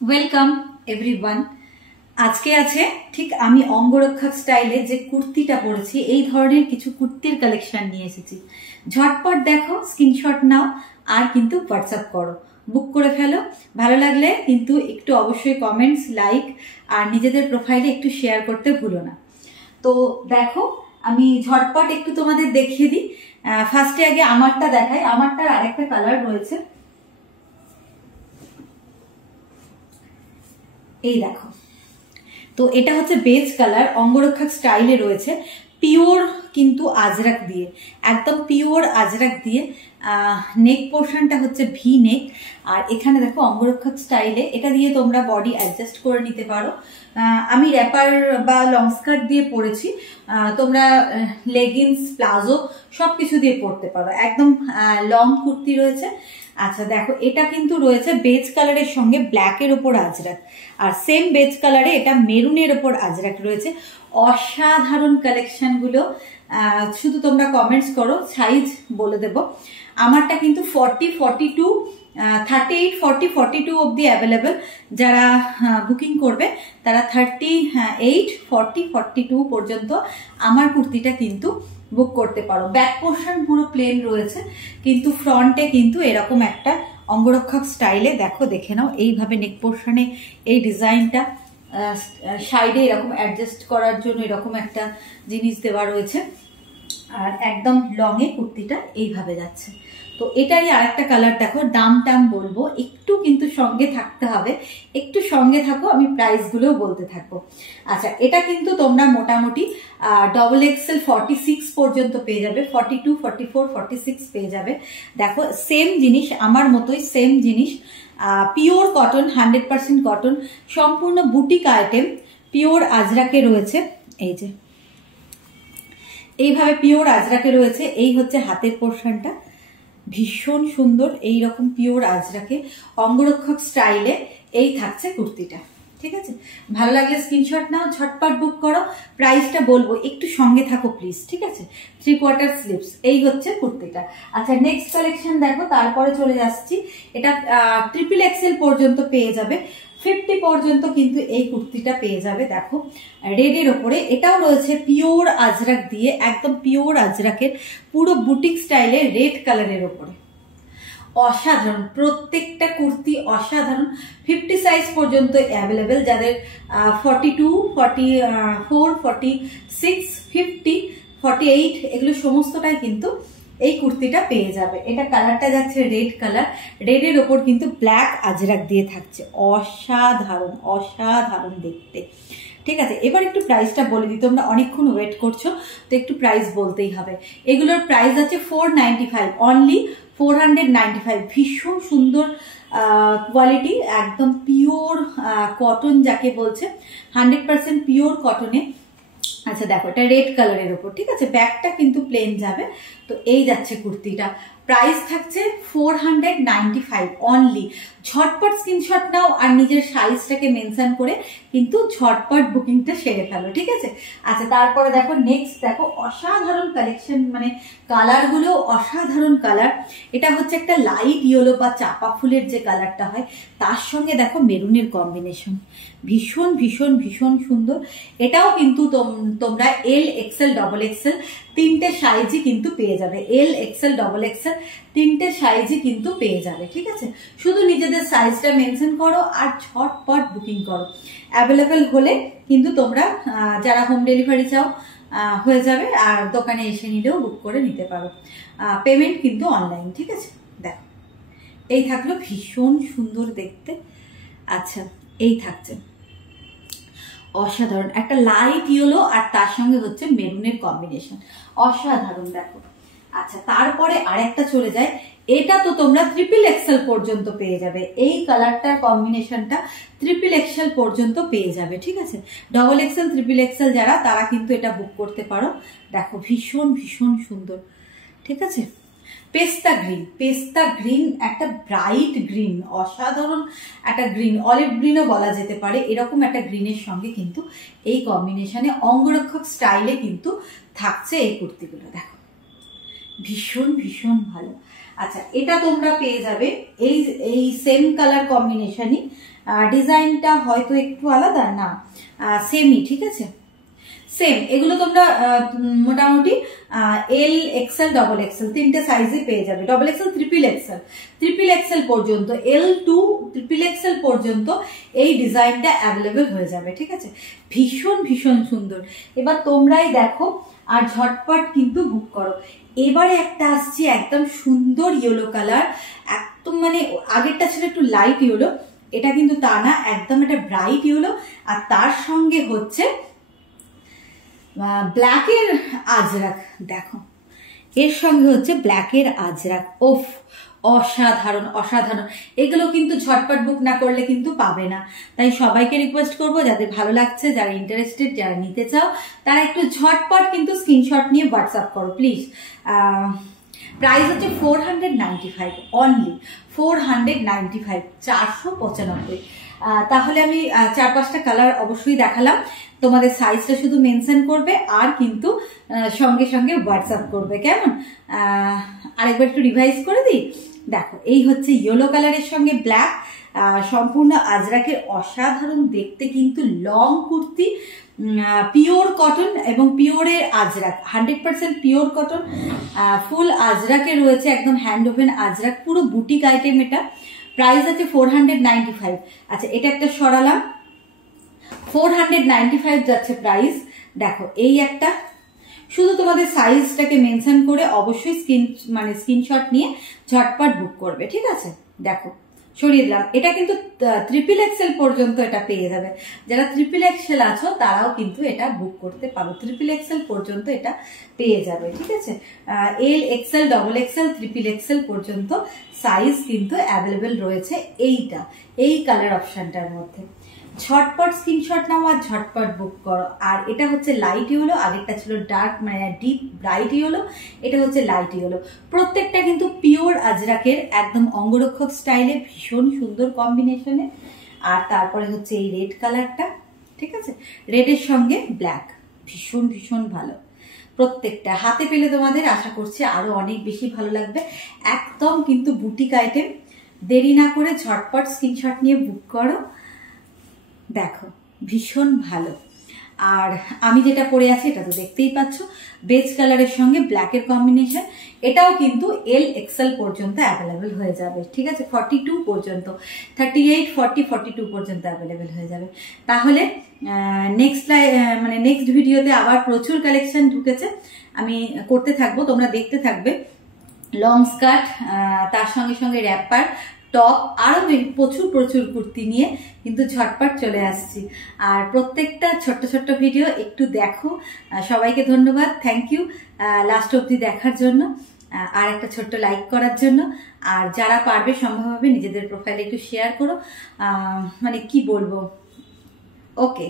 Welcome everyone. আজকে আছে ঠিক আমি অঙ্গরক্ষক স্টাইলে যে কুর্তিটা পরেছি এই ধরনের কিছু কুর্তির কালেকশন নিয়ে এসেছি। ঝটপট দেখো, স্ক্রিনশট নাও আর কিন্তু হোয়াটসঅ্যাপ করো, বুক করে ফেলো। ভালো লাগলে কিন্তু একটু অবশ্যই কমেন্টস, লাইক আর নিজেদের প্রোফাইলে একটু শেয়ার করতে ভুলো না। তো দেখো, আমি ঝটপট একটু তোমাদের দেখিয়ে দিই। ফার্স্টে আগে আমারটা দেখাই। আমারটার আরেকটা কালার রয়েছে, এই দেখো। তো এটা হচ্ছে বেজ কালার, অঙ্গরক্ষক স্টাইলে রয়েছে, পিওর কিন্তু আজরাক দিয়ে, একদম পিওর আজরাক দিয়ে। নেক পোর্শনটা হচ্ছে ভি নেক, আর এখানে দেখো অঙ্গরক্ষক স্টাইলে এটা দিয়ে তোমরা বডি অ্যাডজাস্ট করে নিতে পারো। আমি র্যাপার বা লং স্কার্ট দিয়ে পরেছি, তোমরা লেগিংস, প্লাজো সবকিছু দিয়ে পরতে পারো। একদম লং কুর্তি রয়েছে। আচ্ছা দেখো, এটা কিন্তু রয়েছে বেজ কালারের সঙ্গে ব্ল্যাকের ওপর আজরাক, আর সেম বেজ কালারে এটা মেরুনের ওপর আজরাক রয়েছে। অসাধারণ কালেকশন গুলো, শুধু তোমরা কমেন্টস করো, সাইজ বলে দেব। আমারটা কিন্তু 40, 42, 38, 40, 42 অব্দি অ্যাভেলেবেল। যারা বুকিং করবে তারা 38, 40, 42 পর্যন্ত আমার কুর্তিটা কিন্তু বুক করতে পারো। ব্যাক পোর্শন পুরো প্লেন রয়েছে, কিন্তু ফ্রন্টে কিন্তু এরকম একটা অঙ্গরক্ষক স্টাইলে দেখো, দেখে নাও। এইভাবে নেক পোর্শনে এই ডিজাইনটা, সাইডে এরকম অ্যাডজাস্ট করার জন্য এরকম একটা জিনিস দেওয়া রয়েছে, আর একদম লং এ কুর্তিটা এইভাবে যাচ্ছে। তো এটারই আরেকটা কালার দেখো। দাম বলবো, একটু কিন্তু সঙ্গে থাকতে হবে, একটু সঙ্গে থাকো, আমি প্রাইস গুলো বলতে থাকবো। আচ্ছা, এটা কিন্তু তোমরা মোটামুটি XXL 46 পর্যন্ত পেয়ে যাবে, 42, 44, 46 পেয়ে যাবে। দেখো সেম জিনিস, আমার মতোই সেম জিনিস, পিওর কটন, 100% কটন, সম্পূর্ণ বুটিক আইটেম, পিওর আজরাকে রয়েছে। এই যে এইভাবে পিওর আজরাকে রয়েছে। এই হচ্ছে হাতের পোর্শনটা, ভীষণ সুন্দর। এই রকম পিওর আজরাকে অঙ্গরক্ষক স্টাইলে এই থাকছে কুর্তিটা। ঠিক আছে, ভালো লাগলে স্ক্রিনশট নাও, ঝটপট বুক করো। প্রাইসটা বলবো, একটু সঙ্গে থাকো প্লিজ। ঠিক আছে, 3/4 স্লিভস, এই হচ্ছে কুর্তিটা। আচ্ছা, নেক্সট কালেকশন দেখো, তারপরে চলে যাচ্ছি। এটা XXL পর্যন্ত পেয়ে যাবে, 50 পর্যন্ত কিন্তু এই কুর্তিটা পেয়ে যাবে। দেখো রেডের ওপরে, এটাও রয়েছে পিওর আজরাক দিয়ে, একদম পিওর আজরাকের পুরো বুটিক স্টাইলে রেড কালারের ওপরে। অসাধারণ, প্রত্যেকটা কুর্তি অসাধারণ। 50 সাইজ পর্যন্ত অ্যাভেলেবেল, যাদের 42, 44, 46, 50, 48 এগুলো সমস্তটাই কিন্তু এই কুর্তিটা পেয়ে যাবে। এটা কালারটা যাচ্ছে রেড কালার, রেডের ওপর কিন্তু ব্ল্যাক আজরাক দিয়ে থাকছে। অসাধারণ, অসাধারণ দেখতে। ঠিক আছে, এবার একটু প্রাইসটা বলে দিই, তোমরা অনেকক্ষণ ওয়েট করছো তো একটু প্রাইস বলতেই হবে। এগুলোর প্রাইস আছে 495, অনলি 495। ভীষণ সুন্দর কোয়ালিটি, একদম পিওর কটন যাকে বলছে, 100% পিওর কটনে। আচ্ছা দেখো, এটা রেড কালারের ওপর। ঠিক আছে, ব্যাকটা কিন্তু প্লেন যাবে। তো এই যাচ্ছে কুর্তিটা, প্রাইস থাকছে 495 অনলি। ঝটপট স্ক্রিনশট নাও আর নিজের সাইজটাকে মেনশন করে কিন্তু ঝটপট বুকিংটা সেরে ফেলো। ঠিক আছে, আচ্ছা তারপরে দেখো নেক্সট, দেখো অসাধারণ কালেকশন, মানে কালারগুলো অসাধারণ কালার। এটা হচ্ছে একটা লাইট ইয়েলো বা চাপা ফুলের যে কালারটা হয়, তার সঙ্গে দেখো মেরুনের কম্বিনেশন, ভীষণ ভীষণ ভীষণ সুন্দর। এটাও কিন্তু তোমরা XL, XXL তিনটে সাইজই কিন্তু পেয়ে যাবে। XL, XXL তিনটে সাইজই কিন্তু পেয়ে যাবে। ঠিক আছে, শুধু নিজেদের সাইজটা মেনশন করো আর ঝটপট বুকিং করো। অ্যাভেলেবেল হলে কিন্তু তোমরা যারা হোম ডেলিভারি চাও হয়ে যাবে, আর দোকানে এসে নিলেও বুক করে নিতে পারো। পেমেন্ট কিন্তু অনলাইন। ঠিক আছে, দেখো এই থাকলো, ভীষণ সুন্দর দেখতে। আচ্ছা, এই থাকছে অসাধারণ একটা লাইট ইয়েলো, আর তার সঙ্গে হচ্ছে মেরুনের কম্বিনেশন, অসাধারণ। দেখো আচ্ছা, তারপরে আরেকটা চলে যায়। এটা তো তোমরা XXL পর্যন্ত পেয়ে যাবে, এই কালারটার কম্বিনেশনটা XXL পর্যন্ত পেয়ে যাবে। ঠিক আছে, XXL, XXL যারা, তারা কিন্তু এটা বুক করতে পারো। দেখো ভীষণ ভীষণ সুন্দর। ঠিক আছে, পেস্তা গ্রিন, পেস্তা গ্রিন, একটা ব্রাইট গ্রিন, অসাধারণ একটা গ্রিন, অলিভ গ্রিনও বলা যেতে পারে। এরকম একটা গ্রিনের সঙ্গে কিন্তু এই কম্বিনেশনে অঙ্গরক্ষক স্টাইলে কিন্তু থাকছে এই কুর্তিগুলো। দেখো ভীষণ ভীষণ ভালো। আচ্ছা, এটা তোমরা পেয়ে যাবে এই এই সেম কালার কম্বিনেশনই, ডিজাইনটা হয়তো একটু আলাদা, না সেমই, ঠিক আছে সেম। এগুলো তোমরা মোটামুটি এল এক্সেল ডবল এক্সেল তিনটে সাইজে পেয়ে যাবে, ডবল এক্সেল ট্রিপল এক্সেল পর্যন্ত, এল টু ট্রিপল এক্সেল পর্যন্ত এই ডিজাইনটা অ্যাভেলেবেল হয়ে যাবে, ঠিক আছে। ভীষণ ভীষণ সুন্দর। এবার তোমরাই দেখো আর ঝটপট কিন্তু বুক করো। এবারে একটা আসছে একদম সুন্দর ইয়েলো কালার, একদম মানে আগেরটা ছিল একটু লাইট ইয়েলো, এটা কিন্তু তা না, একদম একটা ব্রাইট ইয়েলো, আর তার সঙ্গে হচ্ছে ব্ল্যাকের আজরাক। দেখো এর সঙ্গে হচ্ছে ব্ল্যাকের আজরাক, ওফ অসাধারণ অসাধারণ। এগুলো কিন্তু ঝটপট বুক না করলে কিন্তু পাবে না, তাই সবাইকে রিকোয়েস্ট করবো যাদের ভালো লাগছে, যারা ইন্টারেস্টেড, যারা নিতে চাও, তারা একটু ঝটপট কিন্তু স্ক্রিনশট নিয়ে হোয়াটসঅ্যাপ করো প্লিজ। প্রাইস হচ্ছে 495 অনলি, 495, 495। তাহলে আমি 4-5টা কালার অবশ্যই দেখালাম, তোমাদের সাইজটা শুধু মেনশন করবে আর কিন্তু সঙ্গে সঙ্গে হোয়াটসঅ্যাপ করবে, কেমন? আরেকবার একটু রিভাইজ করে দিই। দেখো এই হচ্ছে ইয়েলো কালারের সঙ্গে ব্ল্যাক, সম্পূর্ণ আজরাকের অসাধারণ দেখতে কিন্তু লং কুর্তি, পিওর কটন এবং পিওরের আজরাক, 100% পিওর কটন, ফুল আজরাকে রয়েছে, একদম হ্যান্ড ওভেন আজরাক, পুরো বুটিক আইটেম। এটা প্রাইস আছে 495। আচ্ছা, এটা একটা সরালাম, 495 যাচ্ছে প্রাইস। দেখো এই একটা, শুধু তোমাদের সাইজটাকে মেনশন করে অবশ্যই স্ক্রিনশট নিয়ে ঝটপট বুক করবে, ঠিক আছে। দেখো সরিয়ে দিলাম, এটা কিন্তু ট্রিপল এক্সেল পর্যন্ত এটা পেয়ে যাবে, যারা ট্রিপল এক্সেল আছো তারাও কিন্তু এটা বুক করতে পারো, ট্রিপল এক্সেল পর্যন্ত এটা পেয়ে যাবে, ঠিক আছে। L XL double XL triple Excel পর্যন্ত সাইজ কিন্তু অ্যাভেলেবেল রয়েছে এইটা, এই কালার অপশনটার মধ্যে। ঝটপট স্ক্রিনশট নাও আর ঝটপট বুক করো। আর এটা হচ্ছে লাইট ইয়েলো, আগেরটা ছিল ডার্ক মানে ডিপ ব্রাইট ইয়েলো, এটা হচ্ছে লাইট ইয়েলো। প্রত্যেকটা কিন্তু পিওর আজরাকের, একদম অঙ্গরক্ষক স্টাইলে, ভীষণ সুন্দর কম্বিনেশনে। আর তারপরে হচ্ছে এই রেড কালারটা, ঠিক আছে, রেডের সঙ্গে ব্ল্যাক, ভীষণ ভীষণ ভালো। প্রত্যেকটা হাতে পেলে তোমাদের আশা করছি আরো অনেক বেশি ভালো লাগবে, একদম কিন্তু বুটিক আইটেম। দেরি না করে ঝটপট স্ক্রিনশট নিয়ে বুক করো। দেখো ভীষণ ভালো। আর আমি যেটা পরে আছি এটা তো দেখতেই পাচ্ছ, বেজ কালারের সঙ্গে ব্ল্যাকের কম্বিনেশন, এটাও কিন্তু এল এক্সেল পর্যন্ত অ্যাভেলেবেল হয়ে যাবে, ঠিক আছে, 42 পর্যন্ত, 38, 40, 42 পর্যন্ত অ্যাভেলেবেল হয়ে যাবে। তাহলে নেক্সট ভিডিওতে আবার প্রচুর কালেকশন ঢুকেছে, আমি করতে থাকবো, তোমরা দেখতে থাকবে। লং স্কার্ট, তার সঙ্গে সঙ্গে র্যাপার, টপ, আরো প্রচুর প্রচুর কুর্তি নিয়ে কিন্তু ঝটপট চলে আসছি। আর প্রত্যেকটা ছোট্ট ছোট্ট ভিডিও একটু দেখো। সবাইকে ধন্যবাদ, থ্যাংক ইউ লাস্ট অবধি দেখার জন্য, আর একটা ছোট্ট লাইক করার জন্য। আর যারা পারবে সম্ভব হবে নিজেদের প্রোফাইলে একটু শেয়ার করো, মানে কি বলবো, ওকে।